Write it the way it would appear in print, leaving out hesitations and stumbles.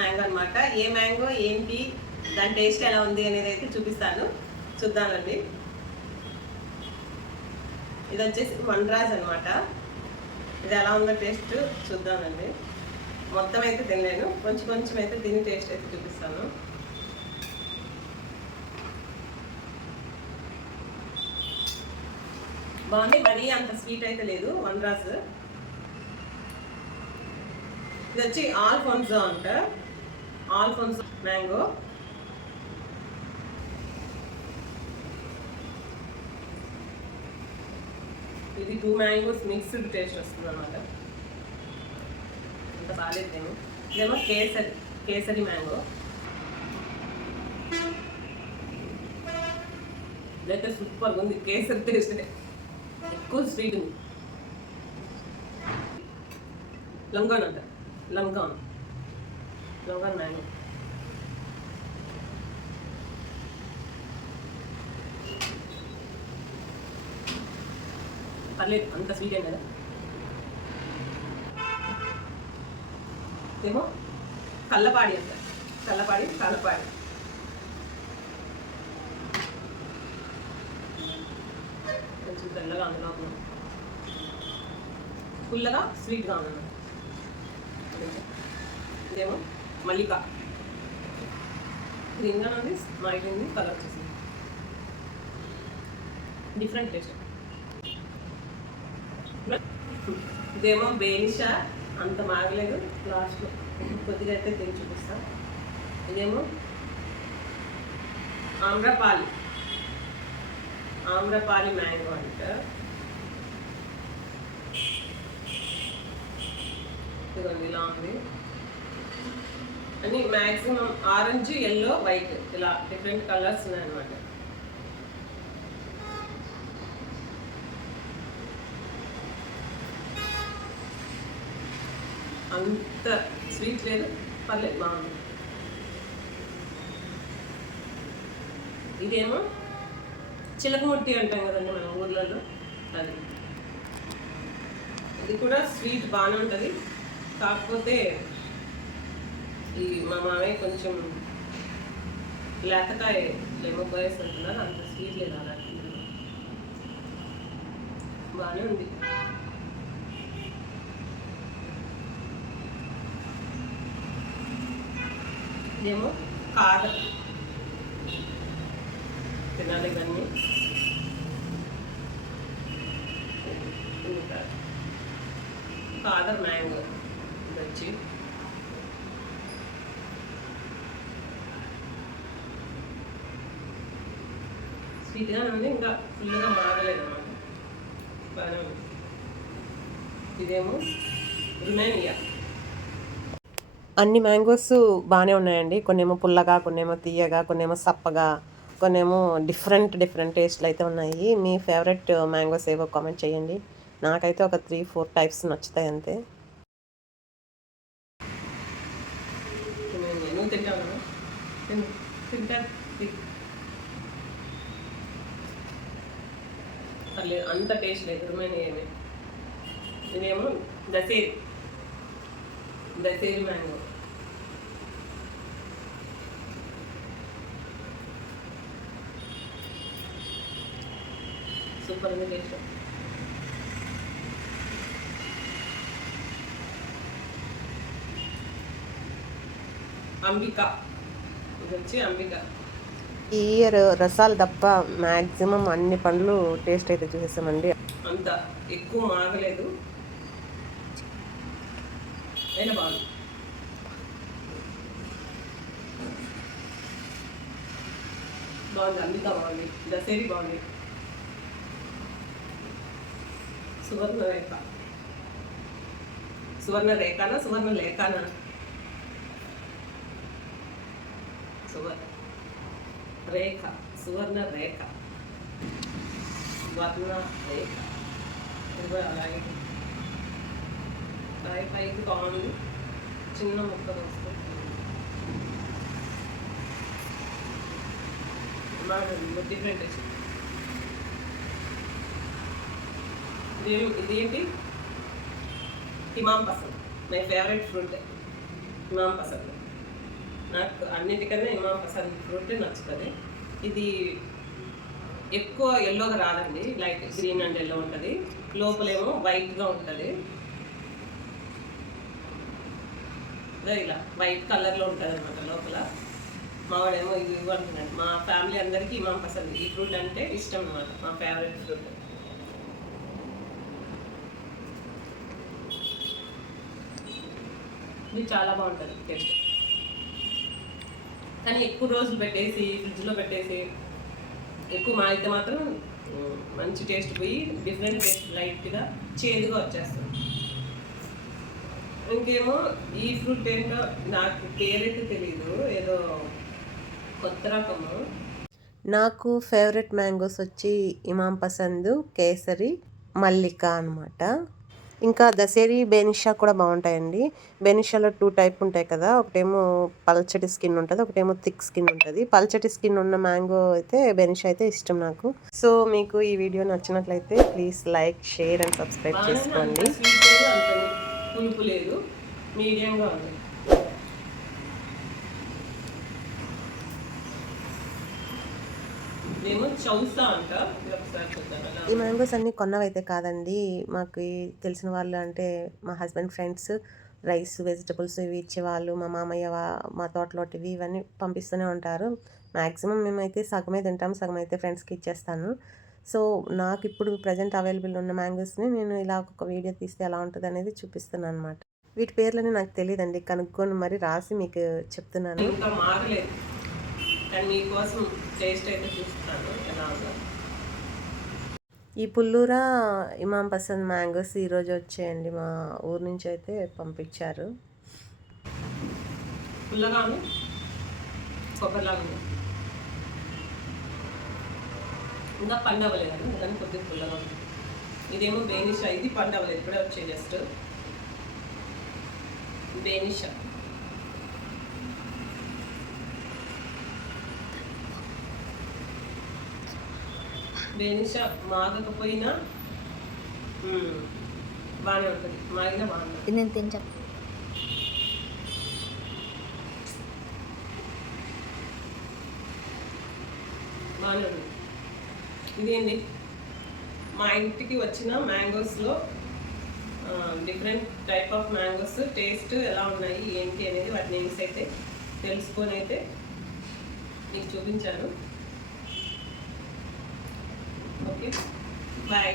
Mango అనమాట. ఏ mango ఏంటి, దాని టేస్ట్ ఎలా ఉంది అనేది అయితే చూపిస్తాను, చూద్దామండి. ఇది వచ్చేసి వన్రాజ్ అనమాట. ఇది ఎలా ఉందో టేస్ట్ చూద్దామండి. మొత్తం అయితే తినలేను, కొంచెం కొంచెం అయితే తిని టేస్ట్ అయితే చూపిస్తాను. బాగుంది, మరీ అంత స్వీట్ అయితే లేదు వన్రాజ్. ఇది వచ్చి ఆల్ఫోన్సో అంట, ఆల్ఫోన్సో మ్యాంగో. ఇది 2 మ్యాంగోస్ మిక్స్డ్ టేస్ట్ వస్తుంది అన్నమాట. అంత బాగాలేదేమో. ఇదేమో కేసరి మ్యాంగో. ఇదైతే సూపర్గా ఉంది, కేసరి టేస్ట్, ఎక్కువ స్వీట్ ఉంది. లంగాన్ అంట, లంగాన్ మ్యాంగో. పర్లేదు, అంత స్వీట్ ఏం కదా. ఏమో కల్లపాడి అంట, కల్లపాడి కొంచెం తెల్లగా అందులో ఫుల్గా స్వీట్గా ఉంది. ఇదేమో మల్లిక, గ్రీన్గా ఉంది, స్మైల్ ఉంది, కలర్ వచ్చేసింది, డిఫరెంట్ టేస్ట్. ఇదేమో బేనిషా, అంత మాగలేదు, లాస్ట్లో కొద్దిగా అయితే తిని చూపిస్తా. ఇదేమో ఆమ్రపాలి మ్యాంగో అంట. ఇదిగోండి ఇలా ఉంది. అన్ని మ్యాక్సిమం ఆరెంజ్, ఎల్లో, వైట్ ఇలా డిఫరెంట్ కలర్స్ ఉన్నాయన్నమాట. అంత స్వీట్ లేదు, పర్లేదు, బాగుంది. ఇదేమో చిలకముట్టి అంటాం కదండి మన ఊర్లలో, అది. ఇది కూడా స్వీట్ బాగానే ఉంటుంది, కాకపోతే ఈ మా మామయ్య కొంచెం లేతకాయ లెమన్ పోయేసి అంటున్నారు, అంత స్వీట్ లేదు, అలా బాగానే ఉంది. ఇదేమో కాదర్, తినాలి ఇవన్నీ. కాదర్ మ్యాంగో ఇది వచ్చి స్వీట్గానే ఉంది, ఇంకా ఫుల్గా మారలేదు అన్నమాట, బాగానే ఉంది. ఇదేమో రుమేనియా. అన్ని మ్యాంగోస్ బాగానే ఉన్నాయండి, కొన్నేమో పుల్లగా, కొన్నేమో తీయగా, కొన్నేమో సప్పగా, కొన్నేమో డిఫరెంట్ టేస్ట్లు అయితే ఉన్నాయి. మీ ఫేవరెట్ మ్యాంగోస్ ఏవో కామెంట్ చేయండి. నాకైతే ఒక 3-4 టైప్స్ నచ్చుతాయి అంతే. అంత టేస్ట్ లేదు రుమేనియా. ఇదేమో దసేరి మ్యాంగో. సూపర్ ఉంది టేస్ట్. అంబికా, ఇది వచ్చి అంబికా. ఈ ఇయర్ రసాలు తప్ప మ్యాక్సిమం అన్ని పండ్లు టేస్ట్ అయితే చూసేసామండి. అంత ఎక్కువ మాగలేదు, అయినా బాగుంది. బాగుంది, అంబికా బాగుంది, దసేరి బాగుంది. సువర్ణరేఖ, సువర్ణరేఖనా సువర్ణలేఖనా రేఖ, సువర్ణరేఖ, స్వర్ణరేఖ. అలాగే పైకి బాగుంది, చిన్న ముక్కలు వస్తుంది, డిఫరెంట్ టేస్ట్. ఇదేంటి, Himam Pasand, my favourite fruit Himam Pasand. నాకు అన్నిటికన్నా ఇమాం పసంద్ ఫ్రూట్ నచ్చుతుంది. ఇది ఎక్కువ ఎల్లోగా రాదండి, లైట్ గ్రీన్ అండ్ ఎల్లో ఉంటుంది, లోపలేమో వైట్గా ఉంటుంది. ఇలా వైట్ కలర్లో ఉంటుంది అనమాట లోపల. మావాడేమో ఇది అంటున్నాడు. మా ఫ్యామిలీ అందరికీ ఇమాం పసంద్ ఈ ఫ్రూట్ అంటే ఇష్టం అనమాట, మా ఫేవరెట్ ఫ్రూట్. ఇది చాలా బాగుంటుంది టేస్ట్, కానీ ఎక్కువ రోజులు పెట్టేసి ఫ్రిడ్జ్లో పెట్టేసి ఎక్కువ మాగితే మాత్రం మంచి టేస్ట్ పోయి డిఫరెంట్ టేస్ట్ లైట్గా చేదుగా వచ్చేస్తుంది. ఇంకేమో ఈ ఫ్రూట్ ఏంటో నాకు పేరైతే తెలీదు, ఏదో కొత్త రకము. నాకు ఫేవరెట్ మ్యాంగోస్ వచ్చి ఇమాం పసంద్, కేసరి, మల్లిక అనమాట. ఇంకా దశేరి, బెనిషా కూడా బాగుంటాయండి. బెనిషాలో 2 టైప్ ఉంటాయి కదా, ఒకటేమో పల్చటి స్కిన్ ఉంటుంది, ఒకటేమో థిక్ స్కిన్ ఉంటుంది. పల్చటి స్కిన్ ఉన్న మ్యాంగో అయితే బెనిషా అయితే ఇష్టం నాకు. సో మీకు ఈ వీడియో నచ్చినట్లయితే please like, share and subscribe చేసుకోండి. పులుపు లేదు, మీడియంగా ఉంది. ఈ మ్యాంగోస్ అన్నీ కొన్నవైతే కాదండి, మాకు తెలిసిన వాళ్ళు అంటే మా హస్బెండ్ ఫ్రెండ్స్ రైస్, వెజిటబుల్స్ ఇవి ఇచ్చేవాళ్ళు, మా మామయ్య మా తోటలోటివి ఇవన్నీ పంపిస్తూనే ఉంటారు. మ్యాక్సిమం మేమైతే సగమే తింటాం, సగం అయితే ఫ్రెండ్స్కి ఇచ్చేస్తాను. సో నాకు ఇప్పుడు ప్రజెంట్ అవైలబుల్ ఉన్న మ్యాంగోస్ని నేను ఇలా ఒక వీడియో తీస్తే ఎలా ఉంటుంది అనేది చూపిస్తున్నాను అనమాట. వీటి పేర్లని నాకు తెలియదండి, కనుక్కొని మరి రాసి మీకు చెప్తున్నాను. ఇంకా మారలేదు, కానీ మీకోసం టేస్ట్ అయితే చూస్తాను ఎలా ఉందో. ఈ పుల్లూరా ఇమాం పసంద్ మ్యాంగోస్ ఈరోజు వచ్చాయండి, మా ఊరు నుంచి అయితే పంపించారు. పుల్లగాను కొబ్బరిలాగా ఇంకా పండవలేదు కానీ కొద్దిగా పుల్లగా ఉంది. ఇదేమో బేనిషా, ఇది పండవలేదు, ఇప్పుడే వచ్చే జస్ట్ బేనిషా. బేనిషా మాగకపోయినా బాగానే ఉంటుంది, మాగినా బాగుంటుంది. నేను తింటా బాగానే ఉంది. ఇదేంటి మా ఇంటికి వచ్చిన మ్యాంగోస్లో different type of mangoes taste ఎలా ఉన్నాయి ఏంటి అనేది వాటి నేమ్స్ అయితే తెలుసుకొని అయితే మీకు చూపించాను. Okay, bye.